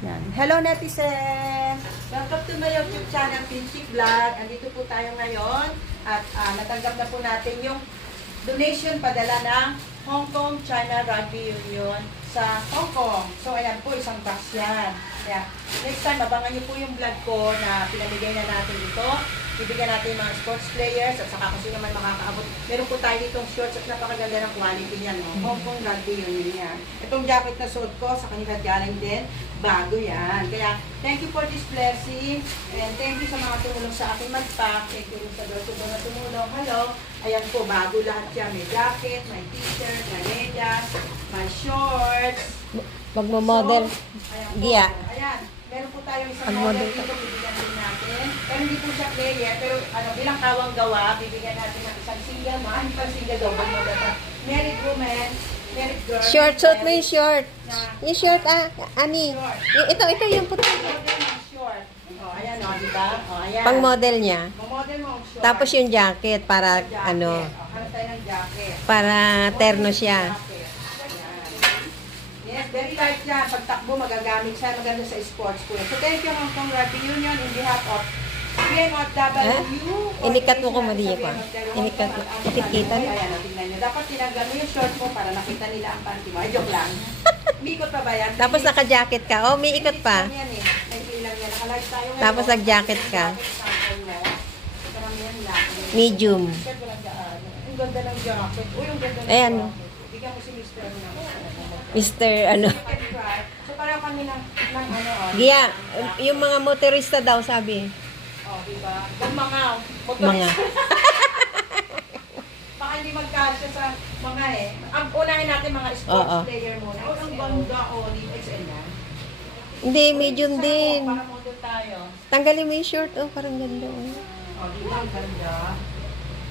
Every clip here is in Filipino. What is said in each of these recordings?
Yan. Hello netizen! Welcome to my YouTube channel, Pinchic Vlog. Andito po tayo ngayon at natanggap na po natin yung donation padala ng Hong Kong China Rugby Union sa Hong Kong. So ayan po, isang box yan. Kaya next time, abangan niyo po yung vlog ko na pinamigay na natin ito. Bibigyan natin yung mga sports players at saka kung sino man makakaabot. Meron po tayo ditong shorts at napakaganda ng quality niyan. No? Hong Kong Rugby Union yan. Itong jacket na suot ko sa kanila galing din. Bago yan. Kaya thank you for this blessing and thank you sa mga tumulong sa akin mag-pack. Thank you sa doon na tumulong. Hello. Ayan po, bago lahat yan. May jacket, may t-shirt, may medyas, may shorts. Magmo-model. Ayan po. Gia. Ayan. Meron po tayong isang Mag-model model dito, bibigyan din natin. Pero hindi po siya player, pero bilang kawang gawa, bibigyan natin ng isang single man, single double model pa. Married woman, married girl. Short, suot mo yung short. Yung short, Ani. Ito yung puti. Model ng short. Oh, ayan diba? Ayan. Pang model niya. Model mo ang short. Tapos yung jacket para Jacket. ano, Hanap tayo ng jacket. para terno siya. Jacket. Ayan. Yes, very light yan. Pagtakbo, magagamit siya. Maganda sa sports po. So, thank you Hong Kong Rugby Union in behalf of PMOW. Inikat mo ko, Maria ko. Inikat mo. Kita niyo. Ayan, tingnan niyo. Dapat tinanggal mo yung short mo para nakita nila ang panty mo. Ay, joke lang. Umikot pa ba yan? Tapos naka-jacket ka. Oh, may ikot pa. Yan eh. May ilang yan. Naka-live tayo ngayon. Tapos nag-jacket ka. Karamihan lang. Medium. Ang ganda ng jacket. Uy, ang ganda ng Ayan. jacket. Bigyan mo si Mr. Mr. ano. So, parang kami ng Gia, yung mga motorista daw sabi. Oh, diba? Yung mga Mga. Baka hindi magkasya sa mga Ang unahin natin mga sports Oo. player muna. Oh, ang ganda. Oh, di XL na. Hindi, medium din. Para model tayo. Tanggalin mo yung short. Oh, parang ganda. Oh. Oh, di ba? Ang ganda.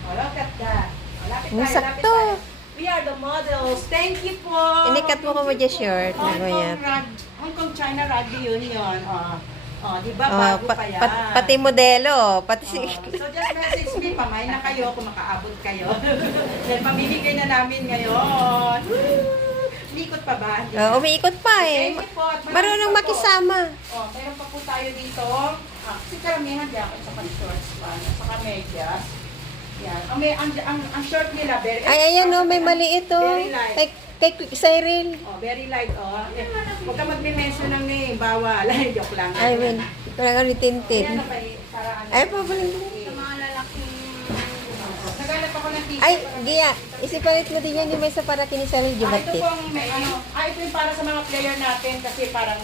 Oh, look at that. Oh, lapit Ang tayo, lapit sakto. tayo. We are the models. Thank you po. Inikat mo ko mo dyan short. Nagoyat. Hong Kong China Rugby Union. Di ba? Oh, Bago pa yan. pati modelo. Pati si... So just message me, pamay na kayo kung makaabot kayo. Then pamimigay na namin ngayon. Umikot pa ba? Umiikot pa eh. Thank you po. At marami Marunong pa po. makisama. Meron pa po tayo dito. Kasi karamihan jacket sa shorts pa. Saka medyas. Yan. Ang short nila, very Ay, ayan oh, may maliit oh. Very light. Kay Cyril. Very light Huwag ka mag-mention ng name. Bawal. Joke lang. Ay, win. Parang ano, tintin. Ayan, para ano. Ay, papalit. Sa mga lalaking... Naghanap ako ng t-shirt. Ay, Gia, isipalit mo din yan yung may sa para kini Cyril Ito Jubatit. pong may ito yung para sa mga player natin kasi parang